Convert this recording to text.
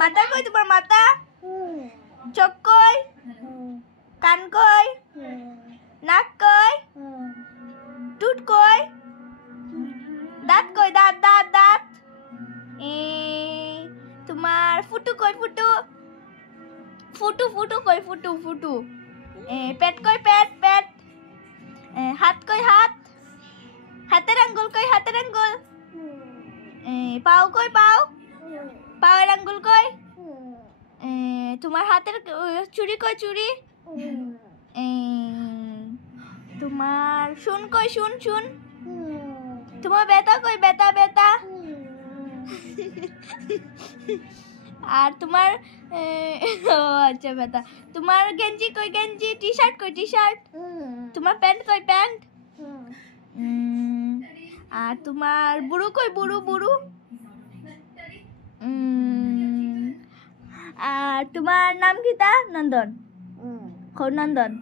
মাথা কই তোমার মাথা? চোখ কই? কান কই? নাক কই? টুট কই? দাঁত কই? দাঁত দাঁত দাঁত তোমার ফুটু কই? ফুটু ফুটু ফুটু কই? ফুটু ফুটু পেট কই? পেট পেট হাত কই? হাত হাতের আঙ্গুল কই? হাতের আঙ্গুল পাও কই? পাও পাওয়ের আঙ্গুল কই? তোমার হাতের চুড়ি কই? চুড়ি তোমার শুন কই? শুন শুন তোমার বেতা কই? বেতা বেতা আর তোমার আচ্ছা বেতা তোমার গেঞ্জি কই? গেঞ্জি টি শার্ট কই? টি শার্ট তোমার প্যান্ট কই? প্যান্ট আর তোমার বুড়ো কই? বুড়ো বুড়ো আর তোমার নাম কি তা? নন্দন নন্দন